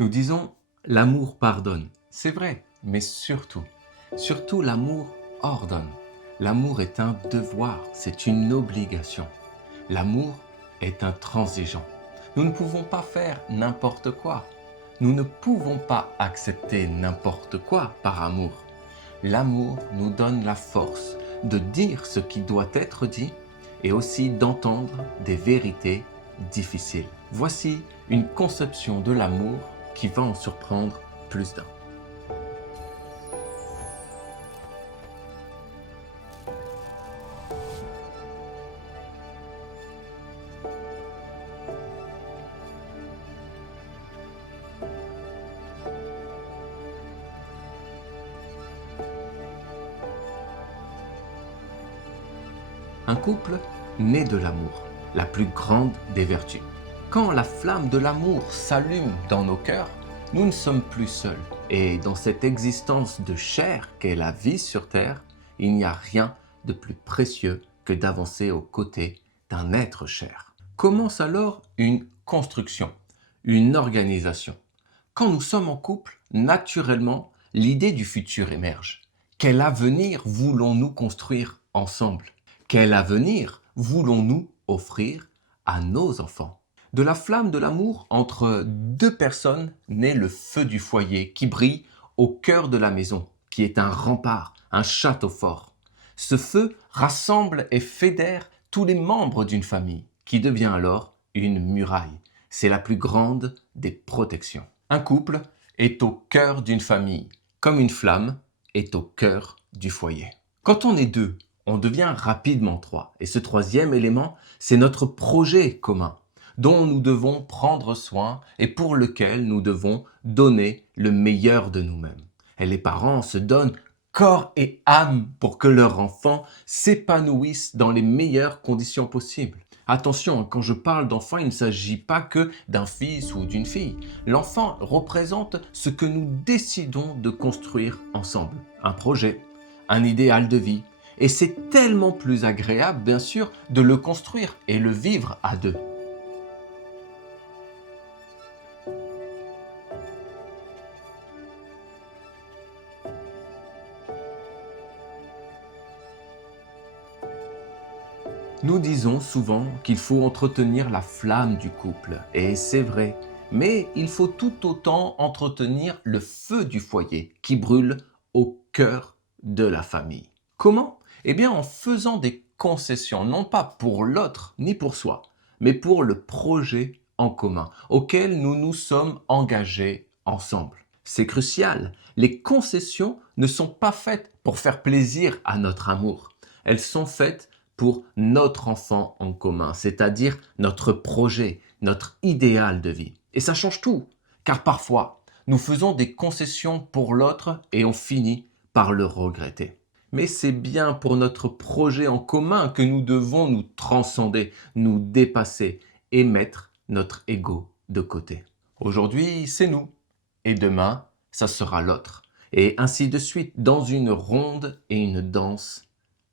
Nous disons l'amour pardonne. C'est vrai, mais surtout l'amour ordonne. L'amour est un devoir, c'est une obligation. L'amour est intransigeant. Nous ne pouvons pas faire n'importe quoi. Nous ne pouvons pas accepter n'importe quoi par amour. L'amour nous donne la force de dire ce qui doit être dit et aussi d'entendre des vérités difficiles. Voici une conception de l'amour qui va en surprendre plus d'un. Un couple naît de l'amour, la plus grande des vertus. Quand la flamme de l'amour s'allume dans nos cœurs, nous ne sommes plus seuls. Et dans cette existence de chair qu'est la vie sur Terre, il n'y a rien de plus précieux que d'avancer aux côtés d'un être cher. Commence alors une construction, une organisation. Quand nous sommes en couple, naturellement, l'idée du futur émerge. Quel avenir voulons-nous construire ensemble? Quel avenir voulons-nous offrir à nos enfants? De la flamme de l'amour entre deux personnes naît le feu du foyer qui brille au cœur de la maison, qui est un rempart, un château fort. Ce feu rassemble et fédère tous les membres d'une famille, qui devient alors une muraille. C'est la plus grande des protections. Un couple est au cœur d'une famille, comme une flamme est au cœur du foyer. Quand on est deux, on devient rapidement trois. Et ce troisième élément, c'est notre projet commun, dont nous devons prendre soin et pour lequel nous devons donner le meilleur de nous-mêmes. Et les parents se donnent corps et âme pour que leur enfant s'épanouisse dans les meilleures conditions possibles. Attention, quand je parle d'enfant, il ne s'agit pas que d'un fils ou d'une fille. L'enfant représente ce que nous décidons de construire ensemble. Un projet, un idéal de vie. Et c'est tellement plus agréable, bien sûr, de le construire et le vivre à deux. Nous disons souvent qu'il faut entretenir la flamme du couple, et c'est vrai, mais il faut tout autant entretenir le feu du foyer qui brûle au cœur de la famille. Comment? Eh bien en faisant des concessions, non pas pour l'autre ni pour soi, mais pour le projet en commun auquel nous nous sommes engagés ensemble. C'est crucial, les concessions ne sont pas faites pour faire plaisir à notre amour, elles sont faites pour notre enfant en commun, c'est-à-dire notre projet, notre idéal de vie. Et ça change tout, car parfois, nous faisons des concessions pour l'autre et on finit par le regretter. Mais c'est bien pour notre projet en commun que nous devons nous transcender, nous dépasser et mettre notre ego de côté. Aujourd'hui, c'est nous, et demain, ça sera l'autre. Et ainsi de suite, dans une ronde et une danse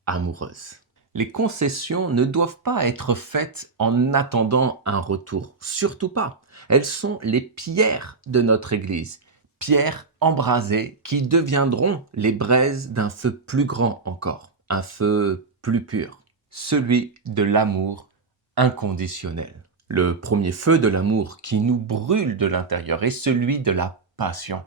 amoureuse. Les concessions ne doivent pas être faites en attendant un retour, surtout pas. Elles sont les pierres de notre Église, pierres embrasées qui deviendront les braises d'un feu plus grand encore, un feu plus pur, celui de l'amour inconditionnel. Le premier feu de l'amour qui nous brûle de l'intérieur est celui de la passion.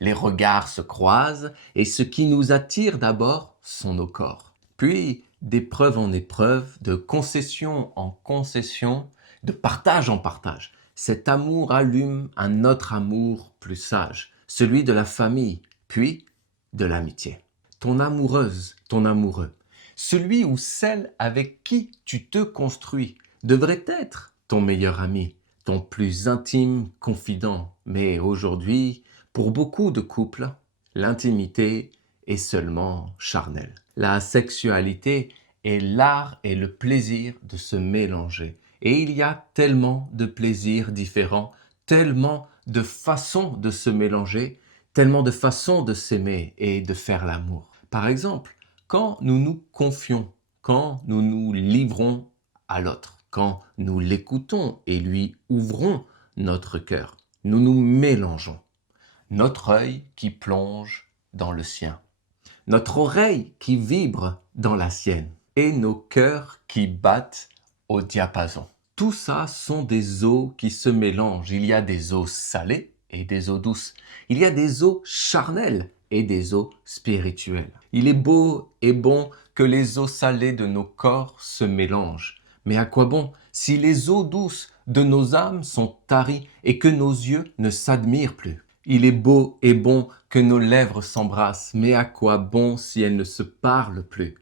Les regards se croisent et ce qui nous attire d'abord sont nos corps. Puis, d'épreuve en épreuve, de concession en concession, de partage en partage, cet amour allume un autre amour plus sage, celui de la famille, puis de l'amitié. Ton amoureuse, ton amoureux, celui ou celle avec qui tu te construis, devrait être ton meilleur ami, ton plus intime confident. Mais aujourd'hui, pour beaucoup de couples, l'intimité est seulement charnelle. La sexualité est l'art et le plaisir de se mélanger. Et il y a tellement de plaisirs différents, tellement de façons de se mélanger, tellement de façons de s'aimer et de faire l'amour. Par exemple, quand nous nous confions, quand nous nous livrons à l'autre, quand nous l'écoutons et lui ouvrons notre cœur, nous nous mélangeons. Notre œil qui plonge dans le sien, notre oreille qui vibre dans la sienne et nos cœurs qui battent au diapason. Tout ça sont des eaux qui se mélangent. Il y a des eaux salées et des eaux douces. Il y a des eaux charnelles et des eaux spirituelles. Il est beau et bon que les eaux salées de nos corps se mélangent. Mais à quoi bon si les eaux douces de nos âmes sont taries et que nos yeux ne s'admirent plus? Il est beau et bon que nos lèvres s'embrassent, mais à quoi bon si elles ne se parlent plus?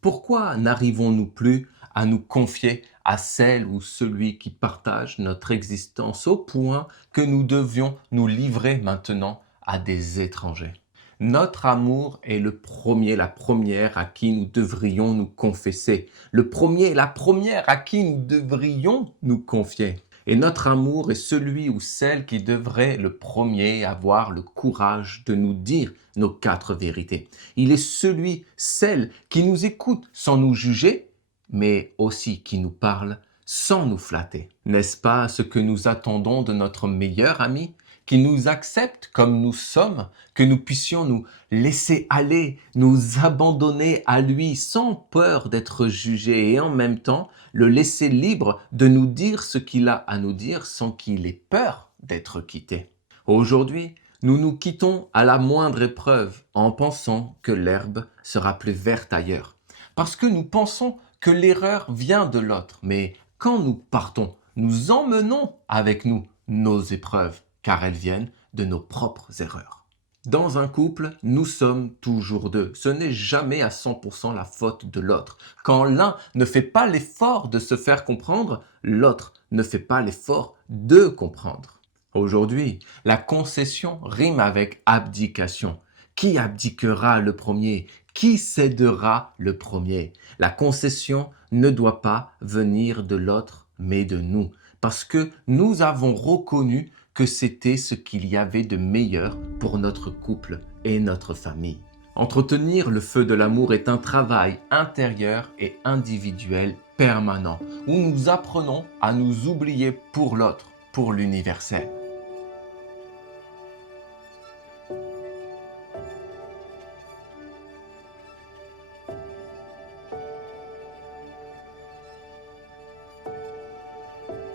Pourquoi n'arrivons-nous plus à nous confier à celle ou celui qui partage notre existence au point que nous devions nous livrer maintenant à des étrangers? Notre amour est le premier, la première à qui nous devrions nous confesser, le premier, la première à qui nous devrions nous confier. Et notre amour est celui ou celle qui devrait le premier avoir le courage de nous dire nos 4 vérités. Il est celui, celle qui nous écoute sans nous juger, mais aussi qui nous parle sans nous flatter. N'est-ce pas ce que nous attendons de notre meilleur ami, qui nous accepte comme nous sommes, que nous puissions nous laisser aller, nous abandonner à lui sans peur d'être jugés et en même temps le laisser libre de nous dire ce qu'il a à nous dire sans qu'il ait peur d'être quitté. Aujourd'hui, nous nous quittons à la moindre épreuve en pensant que l'herbe sera plus verte ailleurs. Parce que nous pensons que l'erreur vient de l'autre. Mais quand nous partons, nous emmenons avec nous nos épreuves, car elles viennent de nos propres erreurs. Dans un couple, nous sommes toujours deux. Ce n'est jamais à 100% la faute de l'autre. Quand l'un ne fait pas l'effort de se faire comprendre, l'autre ne fait pas l'effort de comprendre. Aujourd'hui, la concession rime avec abdication. Qui abdiquera le premier? Qui cédera le premier? La concession ne doit pas venir de l'autre, mais de nous, parce que nous avons reconnu que c'était ce qu'il y avait de meilleur pour notre couple et notre famille. Entretenir le feu de l'amour est un travail intérieur et individuel permanent, où nous apprenons à nous oublier pour l'autre, pour l'universel.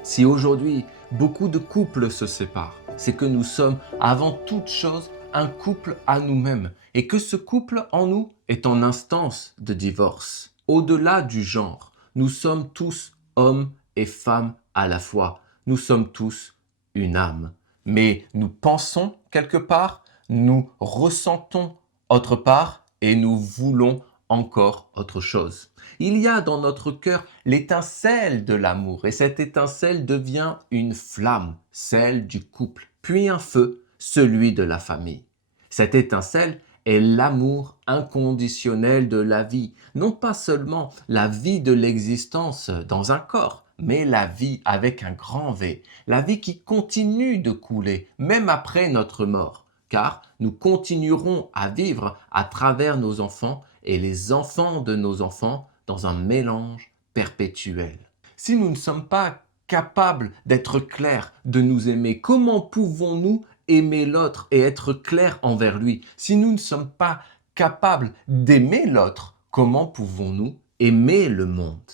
Si aujourd'hui beaucoup de couples se séparent, c'est que nous sommes avant toute chose un couple à nous-mêmes et que ce couple en nous est en instance de divorce. Au-delà du genre, nous sommes tous hommes et femmes à la fois. Nous sommes tous une âme. Mais nous pensons quelque part, nous ressentons autre part et nous voulons encore autre chose. Il y a dans notre cœur l'étincelle de l'amour et cette étincelle devient une flamme, celle du couple, puis un feu, celui de la famille. Cette étincelle est l'amour inconditionnel de la vie, non pas seulement la vie de l'existence dans un corps, mais la vie avec un grand V, la vie qui continue de couler même après notre mort, car nous continuerons à vivre à travers nos enfants et les enfants de nos enfants dans un mélange perpétuel. Si nous ne sommes pas capables d'être clairs, de nous aimer, comment pouvons-nous aimer l'autre et être clairs envers lui? Si nous ne sommes pas capables d'aimer l'autre, comment pouvons-nous aimer le monde?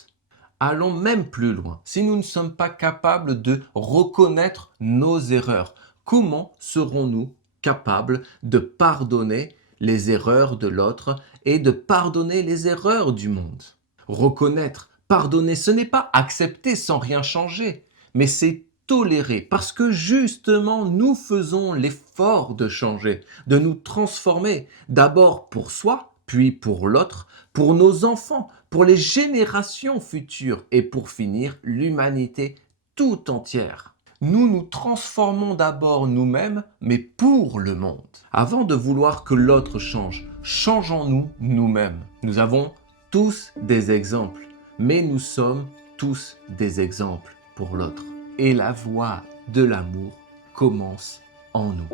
Allons même plus loin. Si nous ne sommes pas capables de reconnaître nos erreurs, comment serons-nous capables de pardonner les erreurs de l'autre et de pardonner les erreurs du monde? Reconnaître, pardonner, ce n'est pas accepter sans rien changer, mais c'est tolérer parce que justement nous faisons l'effort de changer, de nous transformer, d'abord pour soi, puis pour l'autre, pour nos enfants, pour les générations futures et pour finir l'humanité tout entière. Nous nous transformons d'abord nous-mêmes, mais pour le monde. Avant de vouloir que l'autre change, changeons-nous nous-mêmes. Nous avons tous des exemples, mais nous sommes tous des exemples pour l'autre. Et la voie de l'amour commence en nous.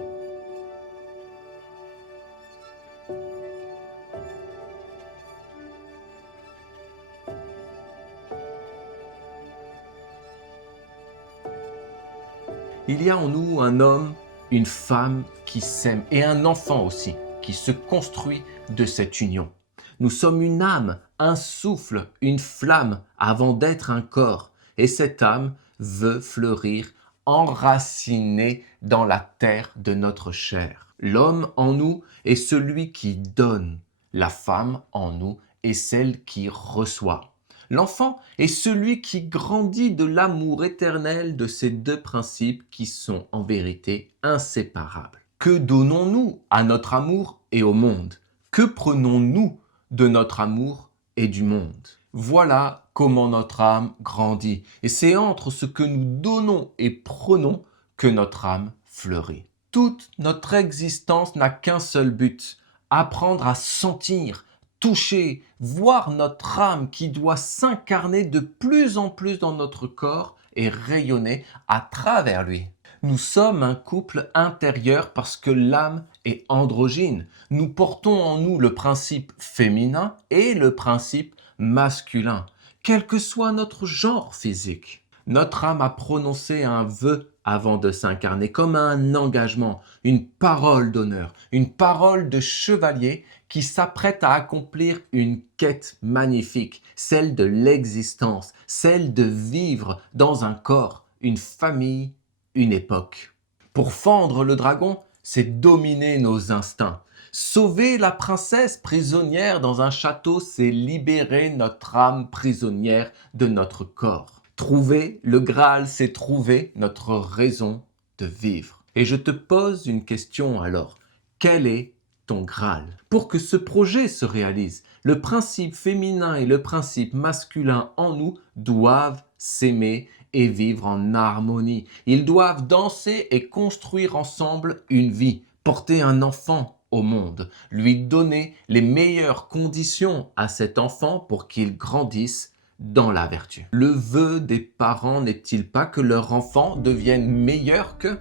Il y a en nous un homme, une femme qui s'aiment et un enfant aussi qui se construit de cette union. Nous sommes une âme, un souffle, une flamme avant d'être un corps. Et cette âme veut fleurir, enracinée dans la terre de notre chair. L'homme en nous est celui qui donne. La femme en nous est celle qui reçoit. L'enfant est celui qui grandit de l'amour éternel de ces deux principes qui sont en vérité inséparables. Que donnons-nous à notre amour et au monde? Que prenons-nous de notre amour et du monde? Voilà comment notre âme grandit. Et c'est entre ce que nous donnons et prenons que notre âme fleurit. Toute notre existence n'a qu'un seul but, apprendre à sentir, toucher, voir notre âme qui doit s'incarner de plus en plus dans notre corps et rayonner à travers lui. Nous sommes un couple intérieur parce que l'âme est androgyne. Nous portons en nous le principe féminin et le principe masculin, quel que soit notre genre physique. Notre âme a prononcé un vœu avant de s'incarner, comme un engagement, une parole d'honneur, une parole de chevalier qui s'apprête à accomplir une quête magnifique, celle de l'existence, celle de vivre dans un corps, une famille, une époque. Pour fendre le dragon, c'est dominer nos instincts. Sauver la princesse prisonnière dans un château, c'est libérer notre âme prisonnière de notre corps. Trouver le Graal, c'est trouver notre raison de vivre. Et je te pose une question alors. Quel est ton Graal? Pour que ce projet se réalise, le principe féminin et le principe masculin en nous doivent s'aimer et vivre en harmonie. Ils doivent danser et construire ensemble une vie, porter un enfant au monde, lui donner les meilleures conditions à cet enfant pour qu'il grandisse dans la vertu. Le vœu des parents n'est-il pas que leur enfant devienne meilleur qu'eux?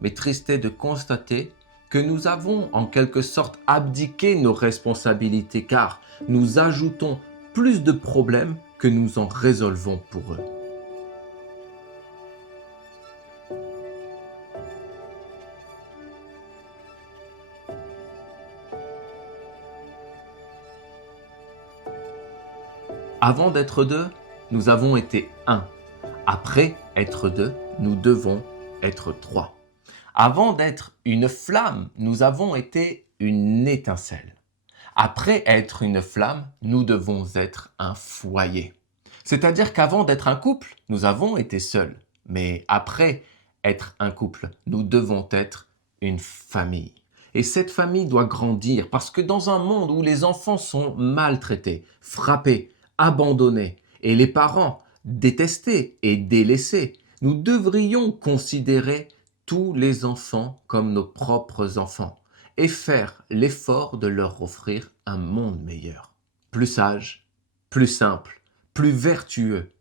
Mais triste est de constater que nous avons en quelque sorte abdiqué nos responsabilités car nous ajoutons plus de problèmes que nous en résolvons pour eux. Avant d'être deux, nous avons été un. Après être deux, nous devons être trois. Avant d'être une flamme, nous avons été une étincelle. Après être une flamme, nous devons être un foyer. C'est-à-dire qu'avant d'être un couple, nous avons été seuls. Mais après être un couple, nous devons être une famille. Et cette famille doit grandir parce que dans un monde où les enfants sont maltraités, frappés, abandonnés et les parents détestés et délaissés, nous devrions considérer tous les enfants comme nos propres enfants et faire l'effort de leur offrir un monde meilleur, plus sage, plus simple, plus vertueux.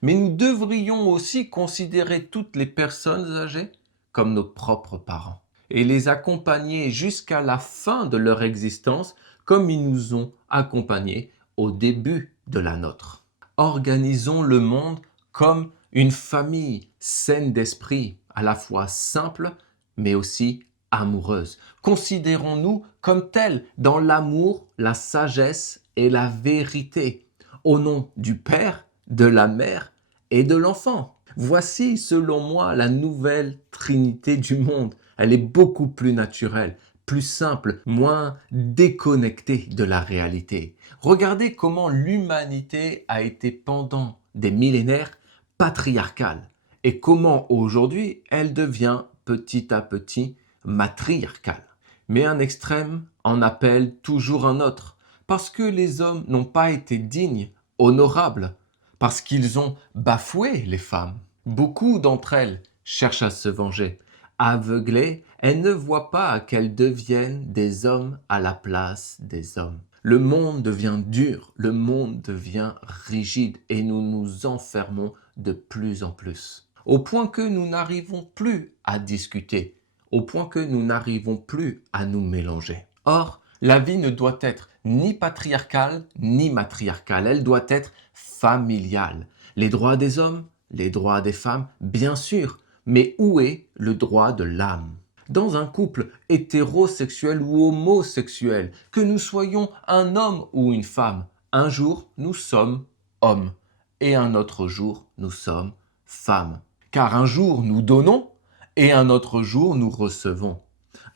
Mais nous devrions aussi considérer toutes les personnes âgées comme nos propres parents et les accompagner jusqu'à la fin de leur existence comme ils nous ont accompagnés au début de la nôtre. Organisons le monde comme une famille saine d'esprit, à la fois simple mais aussi amoureuse. Considérons-nous comme tels dans l'amour, la sagesse et la vérité, au nom du Père, de la Mère et de l'enfant. Voici, selon moi, la nouvelle Trinité du monde. Elle est beaucoup plus naturelle, plus simple, moins déconnectée de la réalité. Regardez comment l'humanité a été pendant des millénaires patriarcale et comment aujourd'hui elle devient petit à petit matriarcale. Mais un extrême en appelle toujours un autre, parce que les hommes n'ont pas été dignes, honorables, parce qu'ils ont bafoué les femmes. Beaucoup d'entre elles cherchent à se venger. Aveuglées, elles ne voient pas qu'elles deviennent des hommes à la place des hommes. Le monde devient dur, le monde devient rigide et nous nous enfermons de plus en plus. Au point que nous n'arrivons plus à discuter, au point que nous n'arrivons plus à nous mélanger. Or, la vie ne doit être ni patriarcale ni matriarcale, elle doit être familiale. Les droits des hommes, les droits des femmes, bien sûr, Mais où est le droit de l'âme? Dans un couple hétérosexuel ou homosexuel, que nous soyons un homme ou une femme, un jour nous sommes hommes et un autre jour nous sommes femmes. Car un jour nous donnons et un autre jour nous recevons.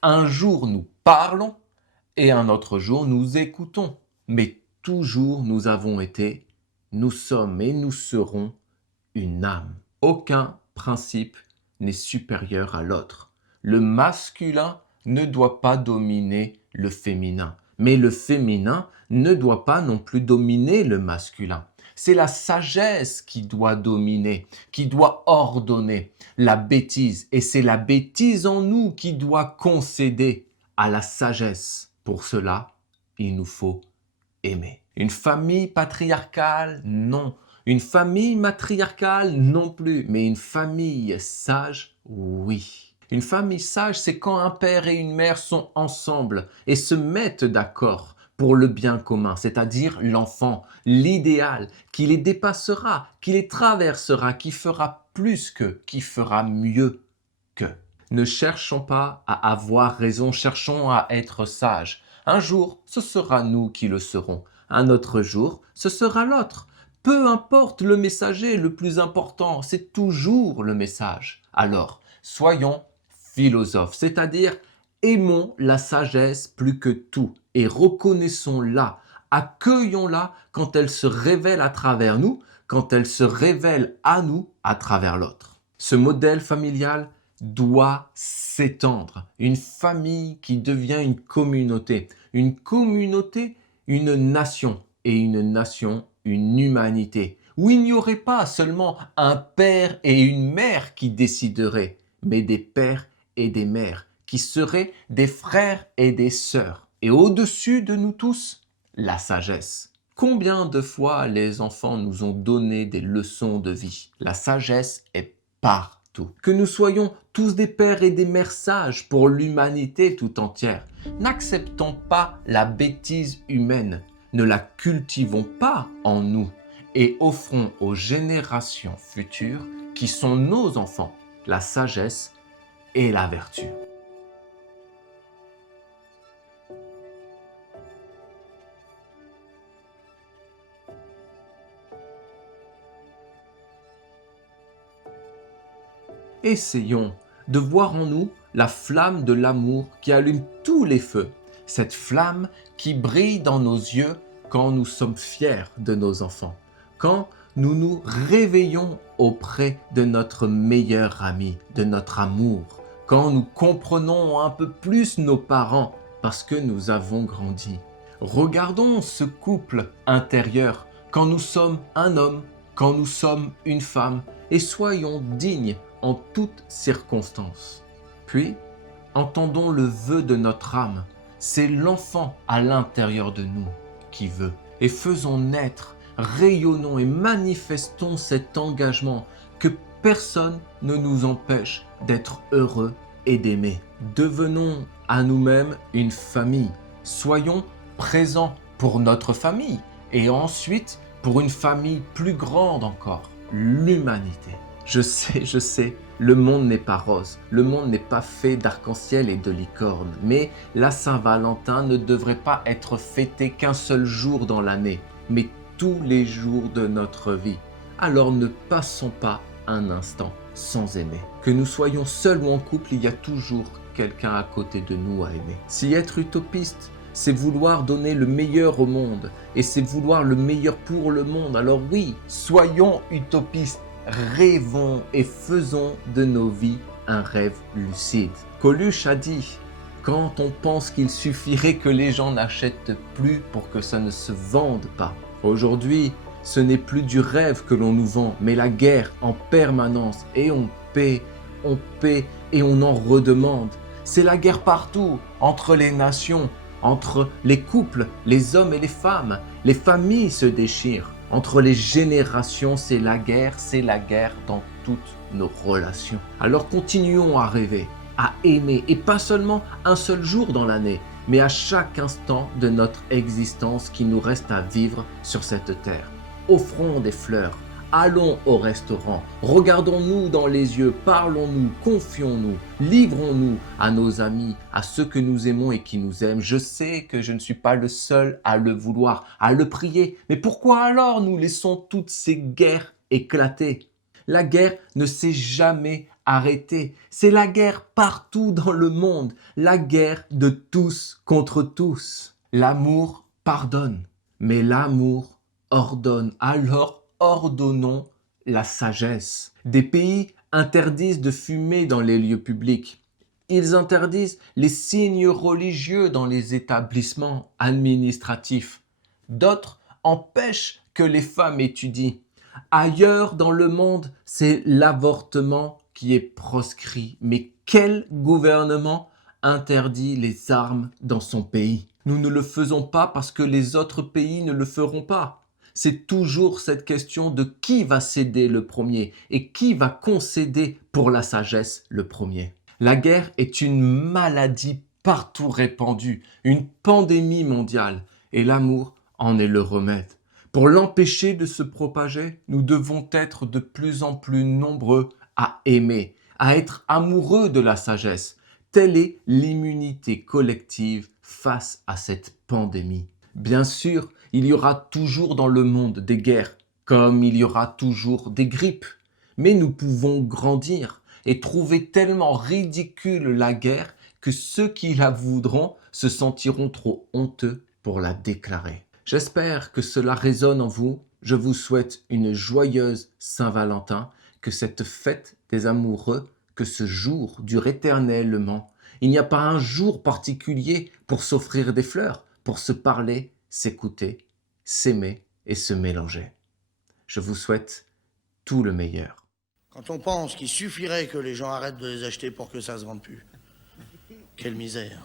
Un jour nous parlons et un autre jour nous écoutons. Mais toujours nous avons été, nous sommes et nous serons une âme. Aucun principe n'est supérieur à l'autre. Le masculin ne doit pas dominer le féminin, mais le féminin ne doit pas non plus dominer le masculin. C'est la sagesse qui doit dominer, qui doit ordonner la bêtise. Et c'est la bêtise en nous qui doit concéder à la sagesse. Pour cela, il nous faut aimer. Une famille patriarcale, non. Une famille matriarcale, non plus. Mais une famille sage, oui. Une famille sage, c'est quand un père et une mère sont ensemble et se mettent d'accord pour le bien commun, c'est-à-dire l'enfant, l'idéal, qui les dépassera, qui les traversera, qui fera plus que, qui fera mieux que. Ne cherchons pas à avoir raison, cherchons à être sages. Un jour, ce sera nous qui le serons. Un autre jour, ce sera l'autre. Peu importe le messager, le plus important, c'est toujours le message. Alors, soyons philosophes, c'est-à-dire aimons la sagesse plus que tout et reconnaissons-la, accueillons-la quand elle se révèle à travers nous, quand elle se révèle à nous à travers l'autre. Ce modèle familial doit s'étendre. Une famille qui devient une communauté, une nation et une nation, une humanité, où il n'y aurait pas seulement un père et une mère qui décideraient, mais des pères et des mères qui seraient des frères et des sœurs. Et au-dessus de nous tous, la sagesse. Combien de fois les enfants nous ont donné des leçons de vie? La sagesse est partout. Que nous soyons tous des pères et des mères sages pour l'humanité tout entière. N'acceptons pas la bêtise humaine. Ne la cultivons pas en nous et offrons aux générations futures qui sont nos enfants la sagesse et la vertu. Essayons de voir en nous la flamme de l'amour qui allume tous les feux, cette flamme qui brille dans nos yeux quand nous sommes fiers de nos enfants, quand nous nous réveillons auprès de notre meilleur ami, de notre amour, quand nous comprenons un peu plus nos parents parce que nous avons grandi. Regardons ce couple intérieur quand nous sommes un homme, quand nous sommes une femme, et soyons dignes en toutes circonstances. Puis, entendons le vœu de notre âme. C'est l'enfant à l'intérieur de nous qui veut. Et faisons naître, rayonnons et manifestons cet engagement que personne ne nous empêche d'être heureux et d'aimer. Devenons à nous-mêmes une famille. Soyons présents pour notre famille et ensuite pour une famille plus grande encore, l'humanité. Je sais, le monde n'est pas rose, le monde n'est pas fait d'arc-en-ciel et de licornes, mais la Saint-Valentin ne devrait pas être fêtée qu'un seul jour dans l'année, mais tous les jours de notre vie. Alors ne passons pas un instant sans aimer. Que nous soyons seuls ou en couple, il y a toujours quelqu'un à côté de nous à aimer. Si être utopiste, c'est vouloir donner le meilleur au monde, et c'est vouloir le meilleur pour le monde, alors oui, soyons utopistes. Rêvons et faisons de nos vies un rêve lucide. Coluche a dit, quand on pense qu'il suffirait que les gens n'achètent plus pour que ça ne se vende pas. Aujourd'hui, ce n'est plus du rêve que l'on nous vend, mais la guerre en permanence. Et on paie et on en redemande. C'est la guerre partout, entre les nations, entre les couples, les hommes et les femmes. Les familles se déchirent. Entre les générations, c'est la guerre dans toutes nos relations. Alors continuons à rêver, à aimer, et pas seulement un seul jour dans l'année, mais à chaque instant de notre existence qui nous reste à vivre sur cette terre. Offrons des fleurs Allons au restaurant, regardons-nous dans les yeux, parlons-nous, confions-nous, livrons-nous à nos amis, à ceux que nous aimons et qui nous aiment. Je sais que je ne suis pas le seul à le vouloir, à le prier. Mais pourquoi alors nous laissons toutes ces guerres éclater? La guerre ne s'est jamais arrêtée. C'est la guerre partout dans le monde, la guerre de tous contre tous. L'amour pardonne, mais l'amour ordonne. Alors ordonnons la sagesse. Des pays interdisent de fumer dans les lieux publics. Ils interdisent les signes religieux dans les établissements administratifs. D'autres empêchent que les femmes étudient. Ailleurs dans le monde, c'est l'avortement qui est proscrit. Mais quel gouvernement interdit les armes dans son pays? Nous ne le faisons pas parce que les autres pays ne le feront pas. C'est toujours cette question de qui va céder le premier et qui va concéder pour la sagesse le premier. La guerre est une maladie partout répandue, une pandémie mondiale, et l'amour en est le remède. Pour l'empêcher de se propager, nous devons être de plus en plus nombreux à aimer, à être amoureux de la sagesse. Telle est l'immunité collective face à cette pandémie. Bien sûr, il y aura toujours dans le monde des guerres, comme il y aura toujours des grippes. Mais nous pouvons grandir et trouver tellement ridicule la guerre que ceux qui la voudront se sentiront trop honteux pour la déclarer. J'espère que cela résonne en vous. Je vous souhaite une joyeuse Saint-Valentin, que cette fête des amoureux, que ce jour dure éternellement. Il n'y a pas un jour particulier pour s'offrir des fleurs, pour se parler, s'écouter, s'aimer et se mélanger. Je vous souhaite tout le meilleur. Quand on pense qu'il suffirait que les gens arrêtent de les acheter pour que ça se vende plus. Quelle misère.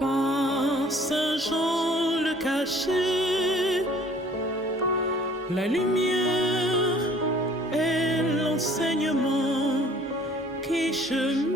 Par Saint-Jean le caché, la lumière et l'enseignement qui cheminent